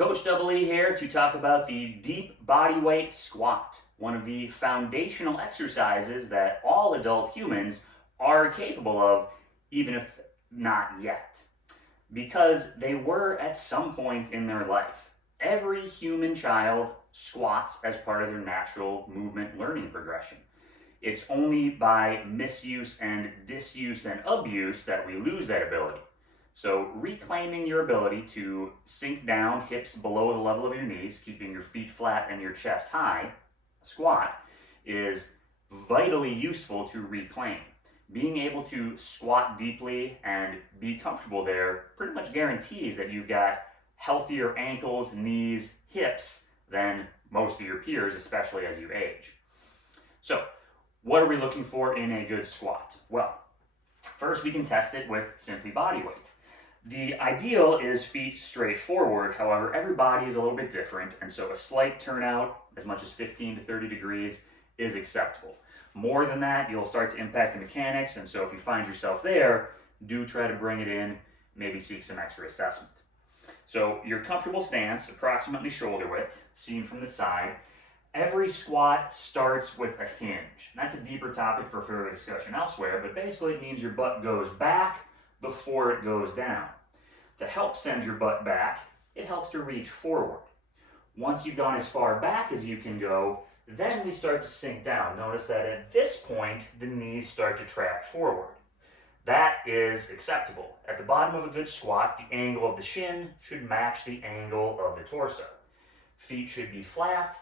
Coach Double E here to talk about the deep body weight squat, one of the foundational exercises that all adult humans are capable of, even if not yet, because they were at some point in their life. Every human child squats as part of their natural movement learning progression. It's only by misuse and disuse and abuse that we lose that ability. So reclaiming your ability to sink down, hips below the level of your knees, keeping your feet flat and your chest high, squat, is vitally useful to reclaim. Being able to squat deeply and be comfortable there pretty much guarantees that you've got healthier ankles, knees, hips than most of your peers, especially as you age. So, what are we looking for in a good squat? Well, first we can test it with simply body weight. The ideal is feet straight forward, however, every body is a little bit different, and so a slight turnout, as much as 15 to 30 degrees, is acceptable. More than that, you'll start to impact the mechanics, and so if you find yourself there, do try to bring it in, maybe seek some extra assessment. So your comfortable stance, approximately shoulder width, seen from the side. Every squat starts with a hinge. That's a deeper topic for further discussion elsewhere, but basically it means your butt goes back before it goes down. To help send your butt back, it helps to reach forward. Once you've gone as far back as you can go, then we start to sink down. Notice that at this point, the knees start to track forward. That is acceptable. At the bottom of a good squat, the angle of the shin should match the angle of the torso. Feet should be flat,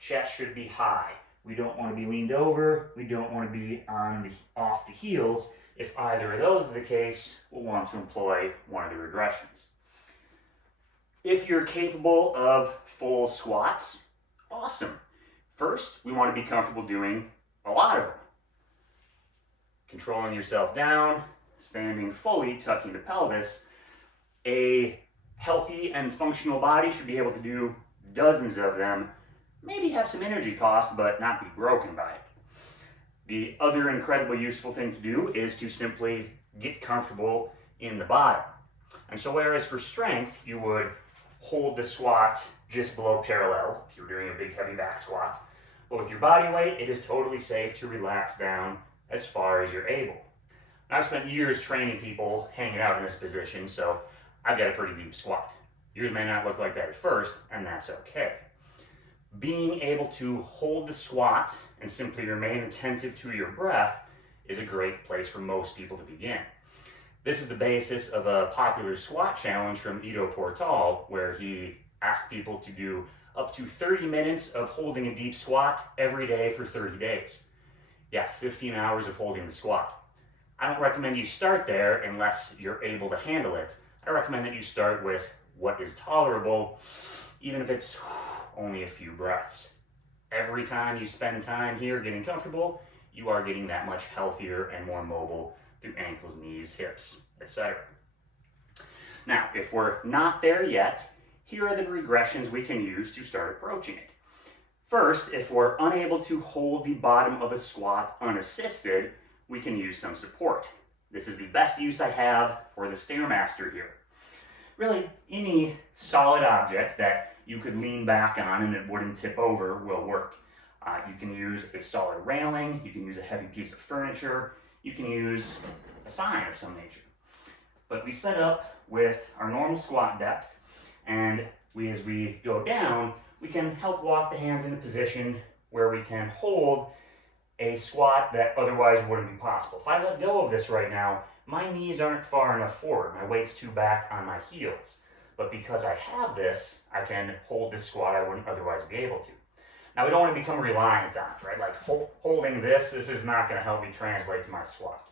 chest should be high. We don't want to be leaned over, we don't want to be off the heels. If either of those are the case, we'll want to employ one of the regressions. If you're capable of full squats, awesome. First, we want to be comfortable doing a lot of them. Controlling yourself down, standing fully, tucking the pelvis. A healthy and functional body should be able to do dozens of them, maybe have some energy cost, but not be broken by it. The other incredibly useful thing to do is to simply get comfortable in the bottom. And so whereas for strength, you would hold the squat just below parallel if you're doing a big heavy back squat, but with your body weight, it is totally safe to relax down as far as you're able. Now, I've spent years training people hanging out in this position, so I've got a pretty deep squat. Yours may not look like that at first, and that's okay. Being able to hold the squat and simply remain attentive to your breath is a great place for most people to begin. This is the basis of a popular squat challenge from Ido Portal, where he asked people to do up to 30 minutes of holding a deep squat every day for 30 days. Yeah, 15 hours of holding the squat. I don't recommend you start there unless you're able to handle it. I recommend that you start with what is tolerable, even if it's only a few breaths. Every time you spend time here getting comfortable, you are getting that much healthier and more mobile through ankles, knees, hips, etc. Now, if we're not there yet, here are the regressions we can use to start approaching it. First, if we're unable to hold the bottom of a squat unassisted, we can use some support. This is the best use I have for the Stairmaster here. Really, any solid object that you could lean back on and it wouldn't tip over will work. You can use a solid railing, you can use a heavy piece of furniture, you can use a sign of some nature. But we set up with our normal squat depth, and as we go down, we can help walk the hands into position where we can hold a squat that otherwise wouldn't be possible. If I let go of this right now, my knees aren't far enough forward, my weight's too back on my heels. But because I have this, I can hold this squat I wouldn't otherwise be able to. Now, we don't want to become reliant on it, right? Like holding this is not going to help me translate to my squat.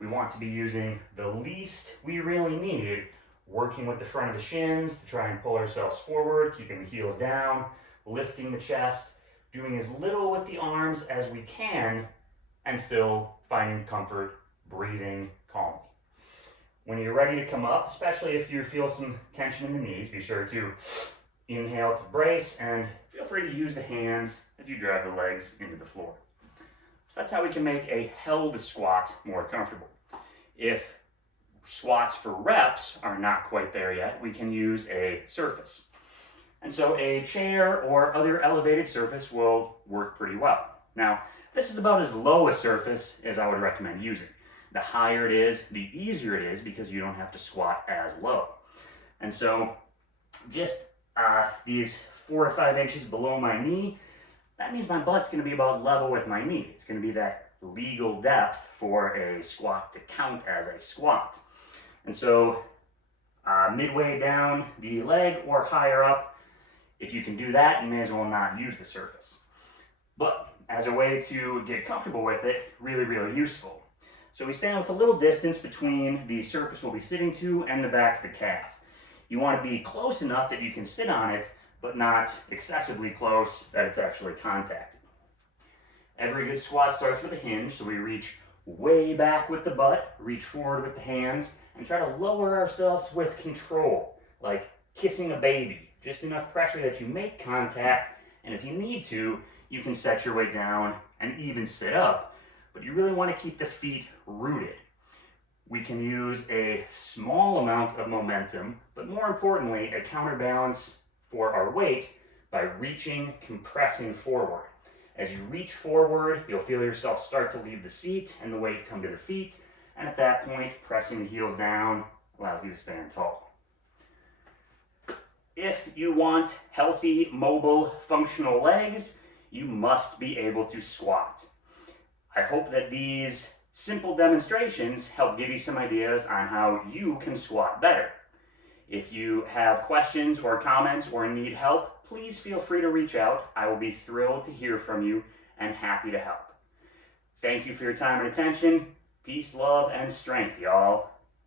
We want to be using the least we really need, working with the front of the shins to try and pull ourselves forward, keeping the heels down, lifting the chest, doing as little with the arms as we can, and still finding comfort, breathing calmly. When you're ready to come up, especially if you feel some tension in the knees, be sure to inhale to brace and feel free to use the hands as you drive the legs into the floor. So that's how we can make a held squat more comfortable. If squats for reps are not quite there yet, we can use a surface. And so a chair or other elevated surface will work pretty well. Now, this is about as low a surface as I would recommend using. The higher it is, the easier it is because you don't have to squat as low. And so just these 4 or 5 inches below my knee, that means my butt's going to be about level with my knee. It's going to be that legal depth for a squat to count as a squat. And so midway down the leg or higher up, if you can do that, you may as well not use the surface. But as a way to get comfortable with it, really, really useful. So we stand with a little distance between the surface we'll be sitting to and the back of the calf. You want to be close enough that you can sit on it, but not excessively close that it's actually contacted. Every good squat starts with a hinge, so we reach way back with the butt, reach forward with the hands, and try to lower ourselves with control, like kissing a baby. Just enough pressure that you make contact, and if you need to, you can set your weight down and even sit up, but you really want to keep the feet rooted. We can use a small amount of momentum, but more importantly, a counterbalance for our weight by reaching, compressing forward. As you reach forward, you'll feel yourself start to leave the seat and the weight come to the feet, and at that point, pressing the heels down allows you to stand tall. If you want healthy, mobile, functional legs, you must be able to squat. I hope that these simple demonstrations help give you some ideas on how you can squat better. If you have questions or comments or need help, please feel free to reach out. I will be thrilled to hear from you and happy to help. Thank you for your time and attention. Peace, love, and strength, y'all.